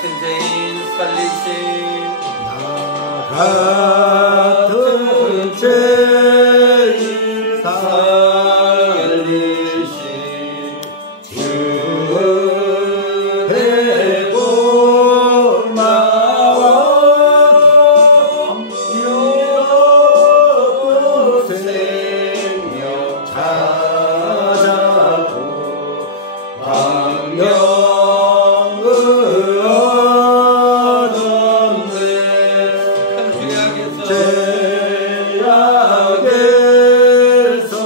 같은 죄인 살리신 나 같은 죄인 살리신 주 되고 나와 이렇게 생명 찾아고 광명을 얻었네. 죄악에서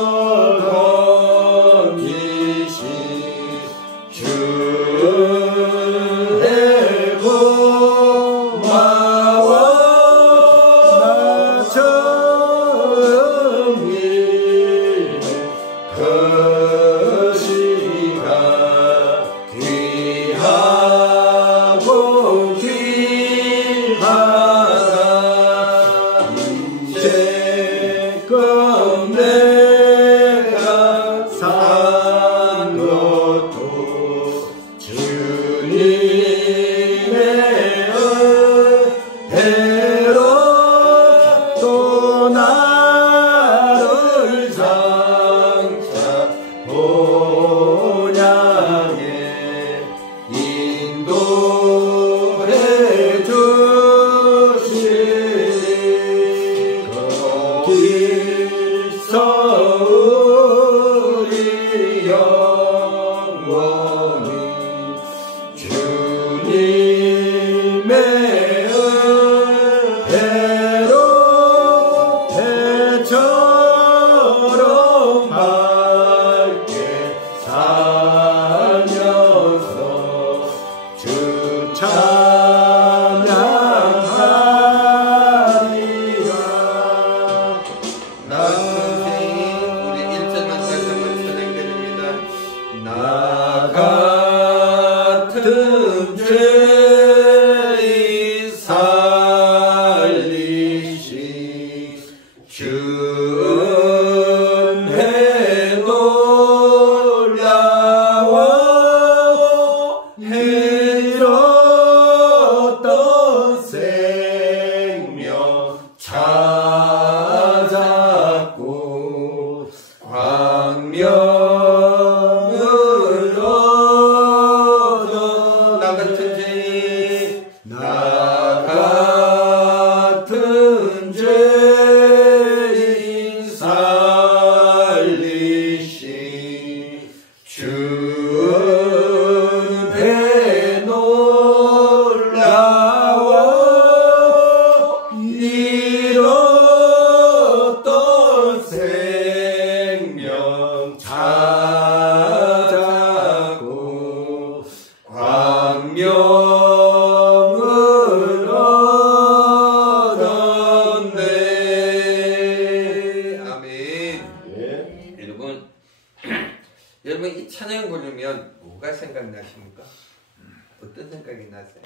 건지신 주 되고 나와 나처럼 그 시간 귀하고 귀하다. 이제껏 내가 산 것도 주님의 은혜로 또 나를 장차 본향에 인도해 주시고 길서우리 영원히 주님의 은혜로 배처럼 밝게 살면서 주 찬양하리라. 나 같은 죄인 우리 1절만 다시 한번 찬양드립니다. 나 같은 죄인 살리신 주 은혜 놀라워 잃었던 생명 찾았고 광명을 얻어. 나 같은 죄인 나 같은 죄인 살리신 주 은혜 놀라워 잃었던 생명 찾았고 광명을 얻었네. 아멘. 예. 여러분 여러분 이 찬양 부르면 뭐가 생각나십니까? 어떤 생각이 나세요?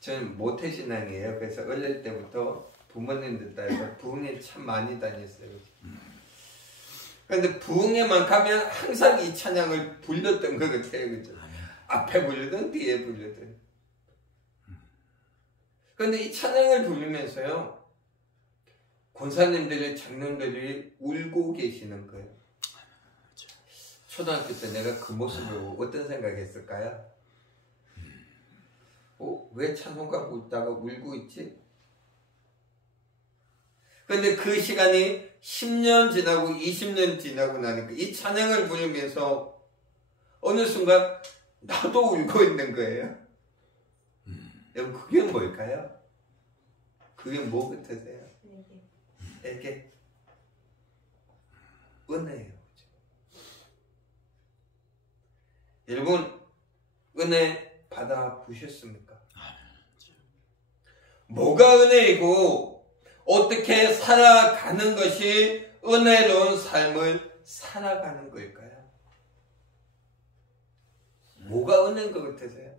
저는 모태신앙이에요. 그래서 어릴 때부터 부모님들 따라서 부흥회 참 많이 다녔어요. 그런데 부흥회만 가면 항상 이 찬양을 불렀던 것 같아요. 그죠? 앞에 부르든 뒤에 부르든. 그런데 이 찬양을 부르면서요, 권사님들의 장로들이 울고 계시는 거예요. 초등학교 때 내가 그 모습을 보고 어떤 생각했을까요? 왜 찬송가 부르다가 울고 있지? 근데 그 시간이 10년 지나고 20년 지나고 나니까 이 찬양을 부르면서 어느 순간 나도 울고 있는 거예요. 여러분 그게 뭘까요? 그게 뭐 같으세요? 에게 은혜예요. 여러분 은혜 받아 보셨습니까? 뭐가 은혜이고 어떻게 살아가는 것이 은혜로운 삶을 살아가는 걸까요? 뭐가 은혜인 것 같으세요?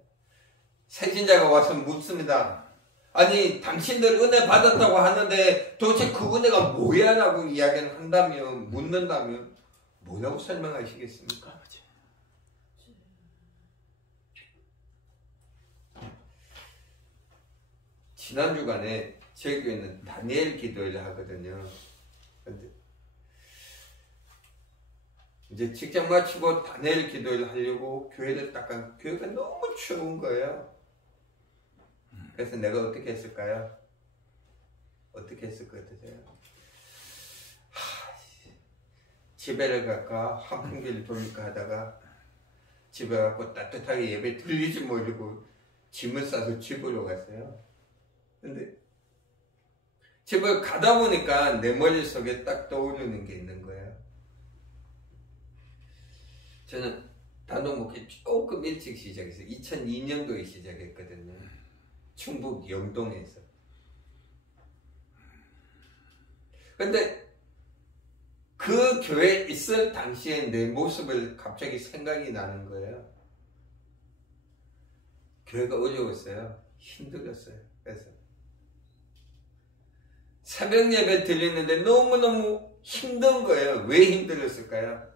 세진자가 와서 묻습니다. 아니 당신들 은혜 받았다고 하는데 도대체 그 은혜가 뭐야? 라고 이야기를 한다면, 묻는다면 뭐라고 설명하시겠습니까? 지난 주간에 저희 교회는 다니엘 기도회를 하거든요. 근데 이제 직장 마치고 다니엘 기도회를 하려고 교회를 딱 간, 교회가 너무 추운 거예요. 그래서 내가 어떻게 했을까요? 어떻게 했을 것 같으세요? 집에를 갈까 한풍기를 돌릴까 하다가 집에 가고 따뜻하게 예배 들리지 모르고 짐을 싸서 집으로 갔어요. 근데 집을 가다 보니까 내 머릿속에 딱 떠오르는 게 있는 거예요. 저는 단독 목회 조금 일찍 시작했어요. 2002년도에 시작했거든요. 충북 영동에서. 근데 그 교회에 있을 당시에 내 모습을 갑자기 생각이 나는 거예요. 교회가 어려웠어요. 힘들었어요. 그래서 새벽 예배 드리는데 너무너무 힘든 거예요. 왜 힘들었을까요?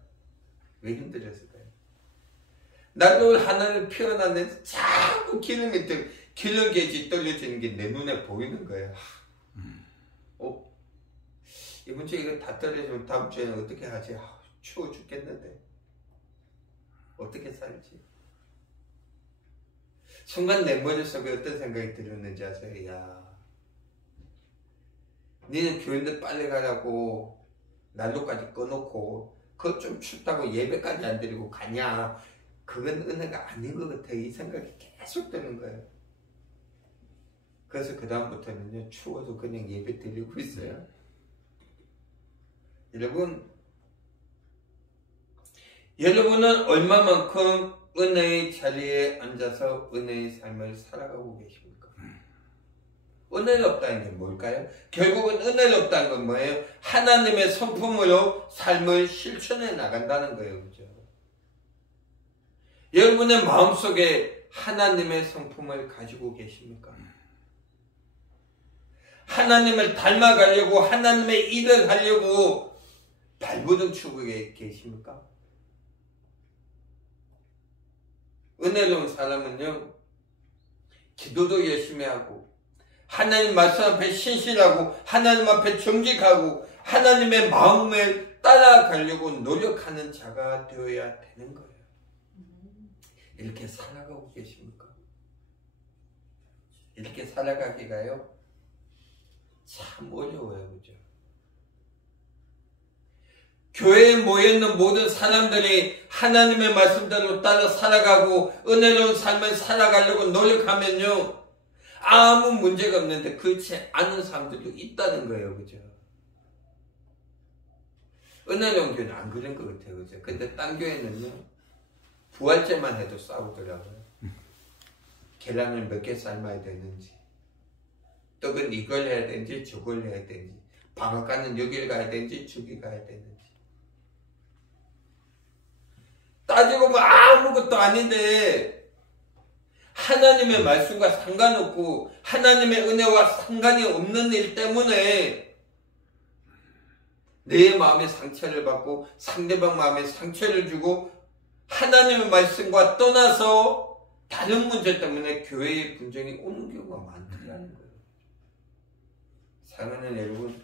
왜 힘들었을까요? 날로 하늘을 피어났는데 자꾸 기름게지 떨어지는 게 내 눈에 보이는 거예요. 이번 주에 이거 다 떨어지면 다음 주에는 어떻게 하지? 추워 죽겠는데 어떻게 살지? 순간 내 머릿속에 어떤 생각이 들었는지 아세요? 야, 니는 교회인데 빨리 가라고 난로까지 꺼놓고 그거 좀 춥다고 예배까지 안 드리고 가냐? 그건 은혜가 아닌 것 같아. 이 생각이 계속 드는 거예요. 그래서 그 다음부터는요, 추워도 그냥 예배 드리고 있어요. 여러분은 얼마만큼 은혜의 자리에 앉아서 은혜의 삶을 살아가고 계십니까? 은혜가 없다는 게 뭘까요? 결국은 은혜가 없다는 건 뭐예요? 하나님의 성품으로 삶을 실천해 나간다는 거예요. 그죠? 여러분의 마음속에 하나님의 성품을 가지고 계십니까? 하나님을 닮아가려고 하나님의 일을 하려고 발버둥 치고 계십니까? 은혜로운 사람은요, 기도도 열심히 하고 하나님 말씀 앞에 신실하고 하나님 앞에 정직하고 하나님의 마음을 따라가려고 노력하는 자가 되어야 되는 거예요. 이렇게 살아가고 계십니까? 이렇게 살아가기가요 참 어려워요. 그죠? 교회에 모여있는 모든 사람들이 하나님의 말씀대로 따라 살아가고 은혜로운 삶을 살아가려고 노력하면요 아무 문제가 없는데 그렇지 않은 사람들도 있다는 거예요. 그죠? 은혜로운 교회는 안 그런 것 같아요. 그죠? 근데 딴 교회는요 부활제만 해도 싸우더라고요. 계란을 몇 개 삶아야 되는지, 떡은 이걸 해야 되는지 저걸 해야 되는지, 방앗간은 여길 가야 되는지 저기 가야 되는지. 따지고 뭐 아무것도 아닌데 하나님의 말씀과 상관없고 하나님의 은혜와 상관이 없는 일 때문에 내 마음에 상처를 받고 상대방 마음에 상처를 주고 하나님의 말씀과 떠나서 다른 문제 때문에 교회의 분쟁이 오는 경우가 많다는 거예요. 사랑하는 여러분,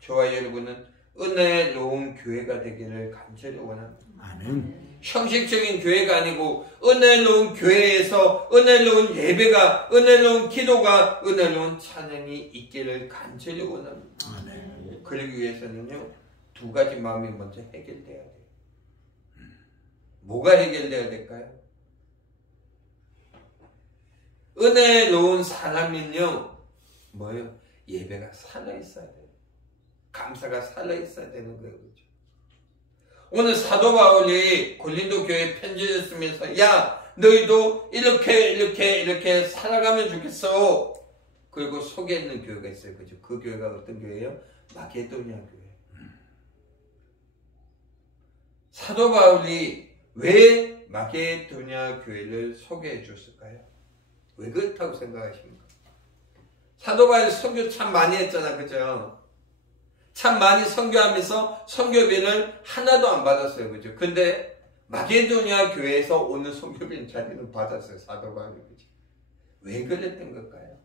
저와 여러분은 은혜로운 교회가 되기를 간절히 원합니다. 아멘. 형식적인 교회가 아니고 은혜로운 교회에서 은혜로운 예배가, 은혜로운 기도가, 은혜로운 찬양이 있기를 간절히 원합니다. 아멘. 그러기 위해서는요 두 가지 마음이 먼저 해결돼야 돼요. 뭐가 해결돼야 될까요? 은혜로운 사람은요 뭐예요? 예배가 살아있어야 돼요. 감사가 살아있어야 되는 거예요. 그렇죠? 오늘 사도 바울이 고린도 교회에 편지를 쓰면서 야 너희도 이렇게 살아가면 좋겠어. 그리고 속에 있는 교회가 있어요. 그죠? 그 교회가 어떤 교회예요? 마게도냐 교회. 사도 바울이 왜 마게도냐 교회를 소개해 줬을까요? 왜 그렇다고 생각하십니까? 사도 바울이 선교 참 많이 했잖아. 그죠? 참 많이 선교하면서 선교비는 하나도 안 받았어요. 그죠? 근데 마게도냐 교회에서 오는 선교비는 자기는 받았어요. 사도 바울이. 그죠? 왜 그랬던 걸까요?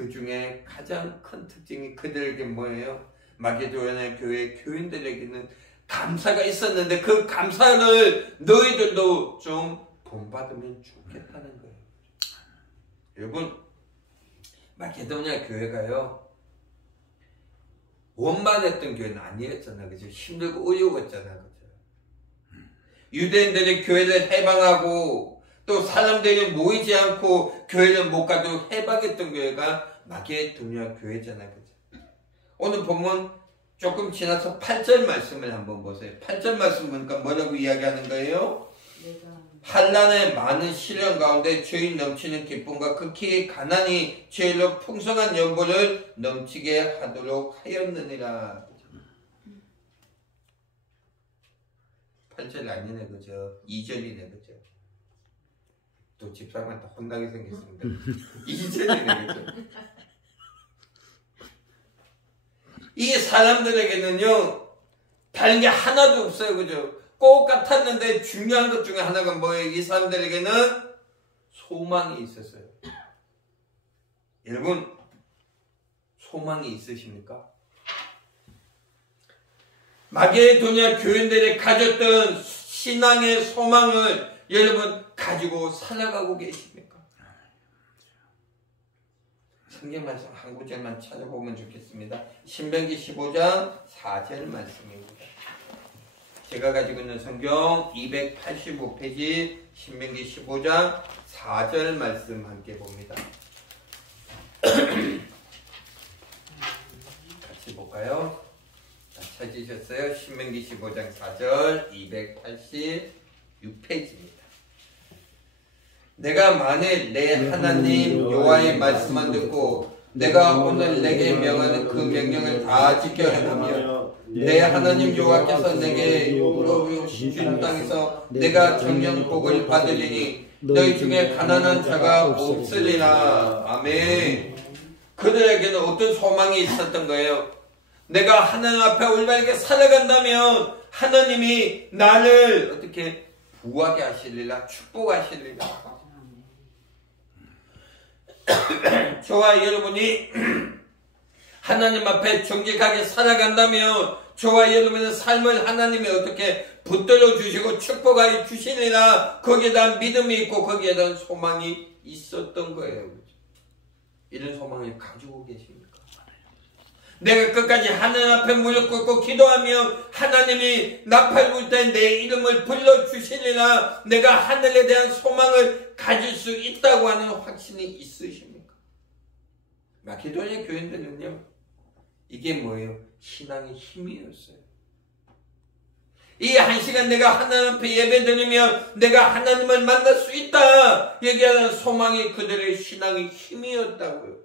그 중에 가장 큰 특징이 그들에게 뭐예요? 마게도냐 교회 교인들에게는 감사가 있었는데 그 감사를 너희들도 좀 본받으면 좋겠다는 거예요. 여러분, 마게도냐 교회가요 원만했던 교회는 아니었잖아요. 그죠? 힘들고 어려웠잖아요. 그죠? 유대인들이 교회를 해방하고 또 사람들이 모이지 않고 교회를 못 가도 해방했던 교회가 마게도냐 교회잖아요. 그죠? 오늘 본문 조금 지나서 8절 말씀을 한번 보세요. 8절 말씀 보니까 뭐라고 이야기하는 거예요? 환난의 많은 시련 가운데 죄인 넘치는 기쁨과 극히 가난이 죄로 풍성한 연보를 넘치게 하도록 하였느니라. 8절 아니네, 그죠? 2절이네, 그죠? 또 집사람한테 혼나게 생겼습니다. 2절이네, 그죠? 이 사람들에게는요 다른 게 하나도 없어요. 그죠? 꼭 같았는데 중요한 것 중에 하나가 뭐예요? 이 사람들에게는 소망이 있었어요. 여러분, 소망이 있으십니까? 마게도냐 교인들이 가졌던 신앙의 소망을 여러분 가지고 살아가고 계십니까? 성경 말씀 한 구절만 찾아보면 좋겠습니다. 신명기 15장 4절 말씀입니다. 제가 가지고 있는 성경 285페이지 신명기 15장 4절 말씀 함께 봅니다. 같이 볼까요? 찾으셨어요? 신명기 15장 4절 286페이지입니다. 내가 만일 내 하나님 여호와의 말씀만 듣고 내가 오늘 내게 명하는 그 명령을 다 지켜 행하며 내 하나님 여호와께서 내게 준 땅에서 내가 정령 복을 받으리니 너희 중에 가난한 자가 없으리라. 아멘. 그들에게는 어떤 소망이 있었던 거예요? 내가 하나님 앞에 올바르게 살아간다면 하나님이 나를 어떻게 부하게 하시리라, 축복하시리라. 저와 여러분이 하나님 앞에 정직하게 살아간다면 저와 여러분의 삶을 하나님이 어떻게 붙들어 주시고 축복하여 주시리라. 거기에 대한 믿음이 있고 거기에 대한 소망이 있었던 거예요. 이런 소망을 가지고 계십니까? 내가 끝까지 하나님 앞에 무릎 꿇고 기도하며 하나님이 나팔 불 때 내 이름을 불러주시리라. 내가 하늘에 대한 소망을 가질 수 있다고 하는 확신이 있으십니까? 마게도냐 교인들은요 이게 뭐예요? 신앙의 힘이었어요. 이 한 시간 내가 하나님 앞에 예배드리면 내가 하나님을 만날 수 있다 얘기하는 소망이 그들의 신앙의 힘이었다고요.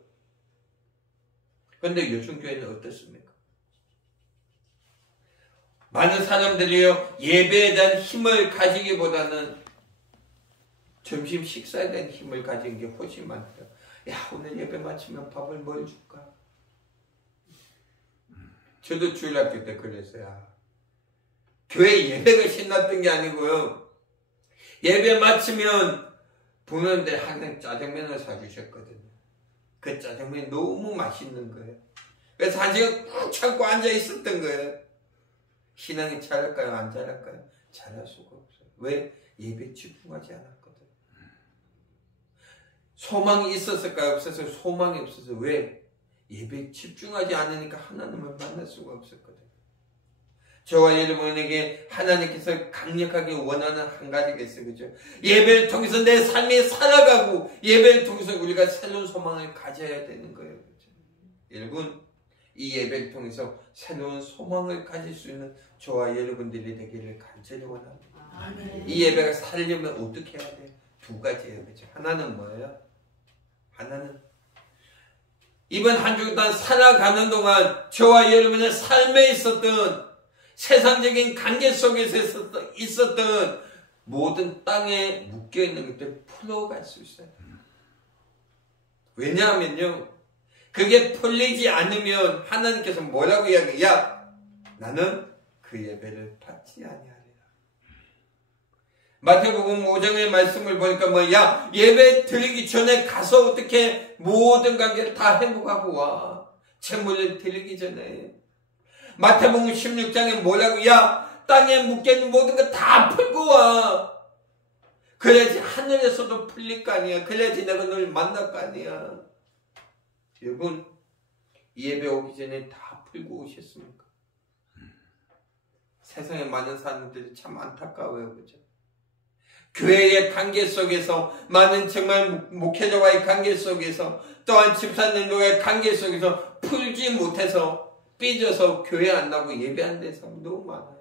그런데 요즘 교회는 어떻습니까? 많은 사람들이요 예배에 대한 힘을 가지기보다는 점심 식사에 대한 힘을 가진 게 훨씬 많대요. 야, 오늘 예배 마치면 밥을 뭘 줄까? 저도 주일학교 때 그랬어요. 교회 예배가 신났던 게 아니고요. 예배 마치면 보는데 항상 짜장면을 사주셨거든요. 그 짜장면이 너무 맛있는 거예요. 그래서 한 시간 꾹 참고 앉아 있었던 거예요. 신앙이 잘할까요? 안 잘할까요? 잘할 수가 없어요. 왜? 예배 집중하지 않았거든. 소망이 있었을까요? 없었어요? 소망이 없어서. 왜? 예배에 집중하지 않으니까 하나님을 만날 수가 없었거든. 저와 여러분에게 하나님께서 강력하게 원하는 한 가지가 있어요. 그죠? 예배를 통해서 내 삶이 살아가고 예배를 통해서 우리가 새로운 소망을 가져야 되는 거예요. 그죠? 여러분, 이 예배를 통해서 새로운 소망을 가질 수 있는 저와 여러분들이 되기를 간절히 원합니다. 아멘. 이 예배가 살려면 어떻게 해야 돼요? 두 가지예요. 그죠? 하나는 뭐예요? 하나는 이번 한 주간 살아가는 동안 저와 여러분의 삶에 있었던 세상적인 관계 속에서 있었던 모든 땅에 묶여있는 것들 풀어갈 수 있어요. 왜냐하면요 그게 풀리지 않으면 하나님께서 뭐라고 이야기해요? 야, 나는 그 예배를 받지 아니하리라. 마태복음 5장의 말씀을 보니까 뭐야, 예배 드리기 전에 가서 어떻게 모든 관계를 다 회복하고 와. 제물을 드리기 전에. 마태복음 16장에 뭐라고, 야, 땅에 묶여있는 모든 거 다 풀고 와. 그래야지 하늘에서도 풀릴 거 아니야. 그래야지 내가 널 만날 거 아니야. 여러분, 예배 오기 전에 다 풀고 오셨습니까? 세상에 많은 사람들이 참 안타까워요. 그죠? 교회의 관계 속에서, 많은 정말 목회자와의 관계 속에서, 또한 집사님과의 관계 속에서 풀지 못해서 삐져서 교회 안 나고 예배 안 되는 사람 너무 많아요.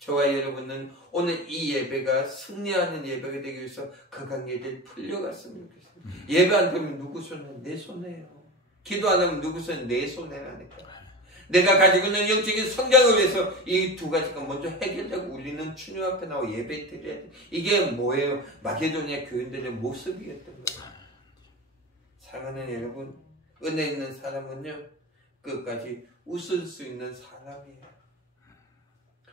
저와 여러분은 오늘 이 예배가 승리하는 예배가 되기 위해서 그 관계를 풀려갔으면 좋겠습니다. 예배 안 되면 누구 손에? 내 손에요. 기도 안 하면 누구 손에? 내 손에라니까. 내가 가지고 있는 영적인 성장을 위해서 이 두 가지가 먼저 해결되고 우리는 주님 앞에 나와 예배 드려야 돼. 이게 뭐예요? 마게도니아 교인들의 모습이었던 거예요. 사랑하는 여러분, 은혜 있는 사람은요, 끝까지 웃을 수 있는 사람이에요.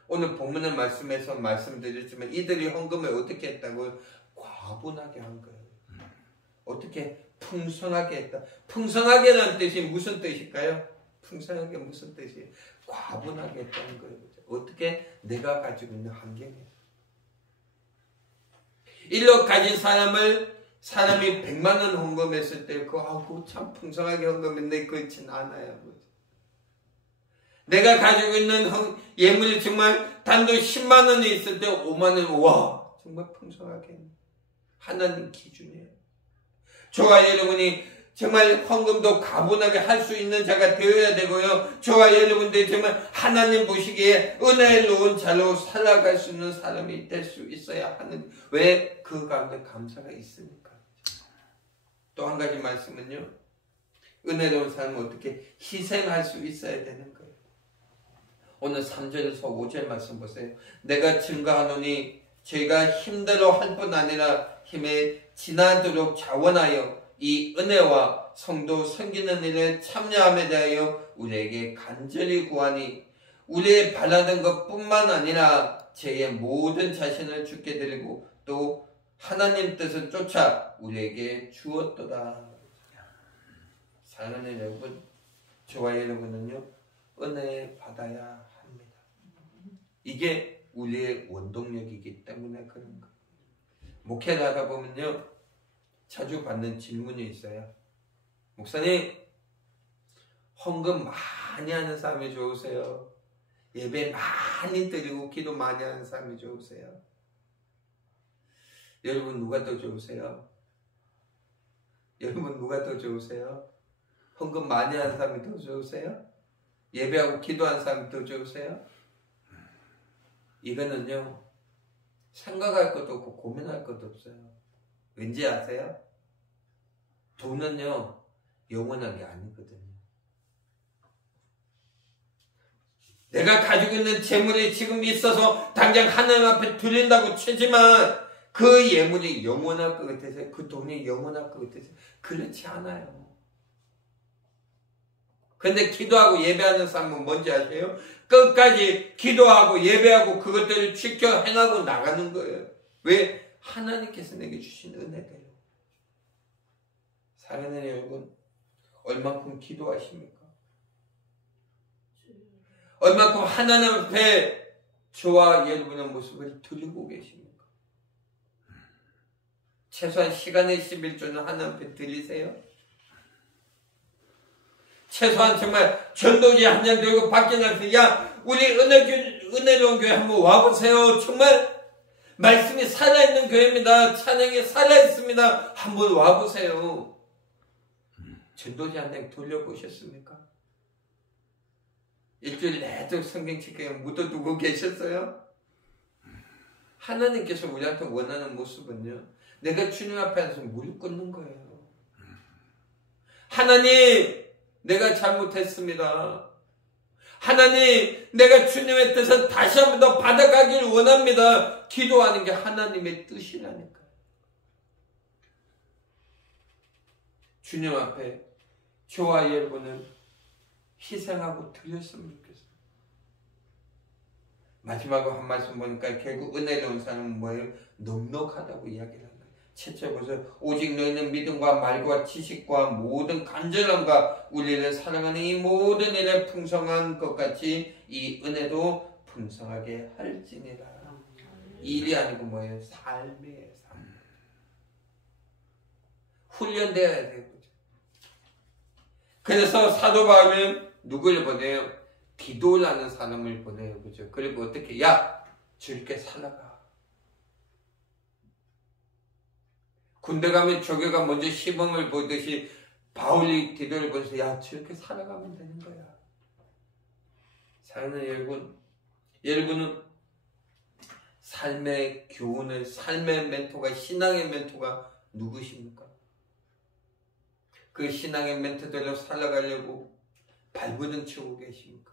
오늘 본문의 말씀에서 말씀드렸지만 이들이 헌금을 어떻게 했다고요? 과분하게 한 거예요. 어떻게? 풍성하게 했다. 풍성하게라는 뜻이 무슨 뜻일까요? 풍성하게 무슨 뜻이에요? 과분하게 했다는 거예요. 어떻게? 내가 가지고 있는 환경에. 일로 가진 사람이 100만 원 헌금했을 때 그거 참 풍성하게 헌금했는데 그렇진 않아요. 내가 가지고 있는 예물이 정말 단돈 10만 원이 있을 때 5만 원, 와, 정말 풍성하게. 하나님 기준이에요. 저와 여러분이 정말 헌금도 가분하게 할 수 있는 자가 되어야 되고요. 저와 여러분들이 정말 하나님 보시기에 은혜로운 자로 살아갈 수 있는 사람이 될 수 있어야 하는, 왜? 그 가운데 감사가 있으니까. 또 한 가지 말씀은요, 은혜로운 사람은 어떻게 희생할 수 있어야 되는 거예요. 오늘 3절에서 5절 말씀 보세요. 내가 증거하노니 저희가 힘대로 할 뿐 아니라 힘에 지나도록 자원하여 이 은혜와 성도 섬기는 일에 참여함에 대하여 우리에게 간절히 구하니 우리의 바라는 것뿐만 아니라 저희의 모든 자신을 주께 드리고 또 하나님 뜻을 쫓아 우리에게 주었도다. 사랑하는 여러분, 저와 여러분은요, 은혜 받아야 합니다. 이게 우리의 원동력이기 때문에 그런 거예요. 목회를 하다 보면요, 자주 받는 질문이 있어요. 목사님, 헌금 많이 하는 사람이 좋으세요? 예배 많이 드리고 기도 많이 하는 사람이 좋으세요? 여러분 누가 더 좋으세요? 여러분 누가 더 좋으세요? 헌금 많이 하는 사람이 더 좋으세요? 예배하고 기도하는 사람이 더 좋으세요? 이거는요, 생각할 것도 없고 고민할 것도 없어요. 왠지 아세요? 돈은요, 영원한 게 아니거든요. 내가 가지고 있는 재물이 지금 있어서 당장 하나님 앞에 드린다고 치지만 그 예물이 영원할 것 같아서, 그 돈이 영원할 것 같아서 그렇지 않아요. 근데 기도하고 예배하는 사람은 뭔지 아세요? 끝까지 기도하고 예배하고 그것들을 지켜 행하고 나가는 거예요. 왜? 하나님께서 내게 주신 은혜대로. 사랑하는 여러분, 얼만큼 기도하십니까? 얼만큼 하나님 앞에 저와 여러분의 모습을 드리고 계십니까? 최소한 시간의 11조는 하나님 앞에 드리세요? 최소한 정말 전도지 한 장 들고 밖에 나가서, 야, 우리 은혜로운 교회 한번 와보세요. 정말 말씀이 살아있는 교회입니다. 찬양이 살아있습니다. 한번 와보세요. 전도지 한 장 돌려보셨습니까? 일주일 내도 성경책에 묻어두고 계셨어요? 하나님께서 우리한테 원하는 모습은요, 내가 주님 앞에 앉아서 무릎 꿇는 거예요. 하나님, 내가 잘못했습니다. 하나님, 내가 주님의 뜻을 다시 한 번 더 받아가기를 원합니다. 기도하는 게 하나님의 뜻이라니까요. 주님 앞에 저와 여러분은 희생하고 드렸으면 좋겠어요. 마지막으로 한 말씀 보니까 결국 은혜로운 사람은 뭐예요? 넉넉하다고 이야기를 합니다. 첫째 보세요. 오직 너희는 믿음과 말과 지식과 모든 간절함과 우리를 사랑하는 이 모든 일에 풍성한 것 같이 이 은혜도 풍성하게 할지니라. 일이 아니고 뭐예요? 삶이에요. 삶. 훈련되어야 돼요. 그래서 사도 바울은 누구를 보내요? 디도라는 사람을 보내요. 그죠? 그리고 어떻게? 야! 저렇게 살아가. 군대 가면 조교가 먼저 시범을 보듯이 바울이 디도를 보면서 야, 저렇게 살아가면 되는 거야. 사랑하는 여러분은 삶의 교훈을, 삶의 멘토가, 신앙의 멘토가 누구십니까? 그 신앙의 멘토대로 살아가려고 발버둥 치고 계십니까?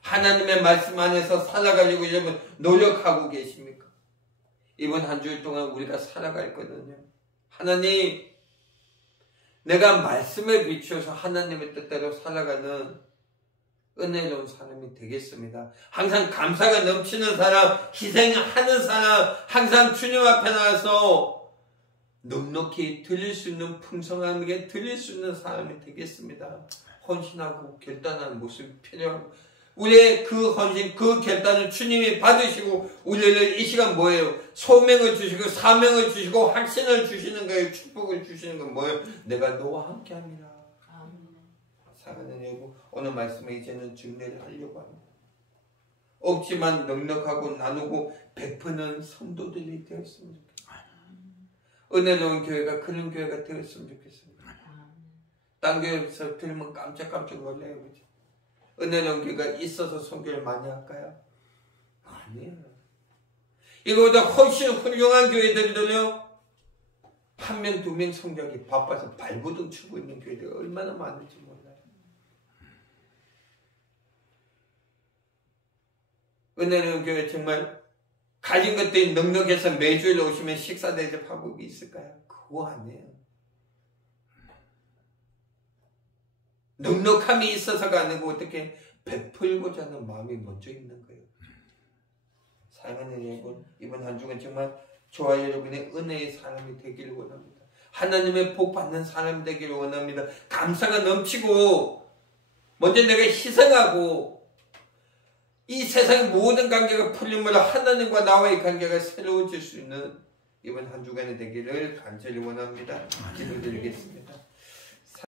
하나님의 말씀 안에서 살아가려고 여러분 노력하고 계십니까? 이번 한 주일 동안 우리가 살아갈 거거든요. 하나님, 내가 말씀에 비추어서 하나님의 뜻대로 살아가는 은혜로운 사람이 되겠습니다. 항상 감사가 넘치는 사람, 희생하는 사람, 항상 주님 앞에 나와서 넉넉히 드릴 수 있는 풍성함에게 드릴 수 있는 사람이 되겠습니다. 헌신하고 결단하는 모습이 필요하고 우리의 그 헌신, 그 결단을 주님이 받으시고 우리를 이 시간 뭐예요? 소명을 주시고 사명을 주시고 확신을 주시는 거예요. 축복을 주시는 건 뭐예요? 내가 너와 함께합니다. 사랑하는 여러분, 오늘 말씀에 이제는 정리를 하려고 합니다. 없지만 넉넉하고 나누고 베푸는 성도들이 되었으면 좋겠습니다. 은혜로운 교회가 그런 교회가 되었으면 좋겠습니다. 딴 교회에서 들으면 깜짝깜짝 놀라요. 그죠? 은혜로운 교회가 있어서 선교를 많이 할까요? 아니에요. 이거보다 훨씬 훌륭한 교회들은요, 한 명, 두 명 성교하기 바빠서 발버둥 치고 있는 교회들이 얼마나 많은지 몰라요. 은혜로운 교회 정말 가진 것들이 넉넉해서 매주일 오시면 식사 대접하고 있을까요? 그거 아니에요. 넉넉함이 있어서가 아니고 어떻게 베풀고자 하는 마음이 먼저 있는 거예요. 사랑하는 여러분, 이번 한 주간 정말 저와 여러분의 은혜의 사람이 되기를 원합니다. 하나님의 복 받는 사람이 되기를 원합니다. 감사가 넘치고 먼저 내가 희생하고 이 세상의 모든 관계가 풀림으로 하나님과 나와의 관계가 새로워질 수 있는 이번 한 주간이 되기를 간절히 원합니다. 기도드리겠습니다.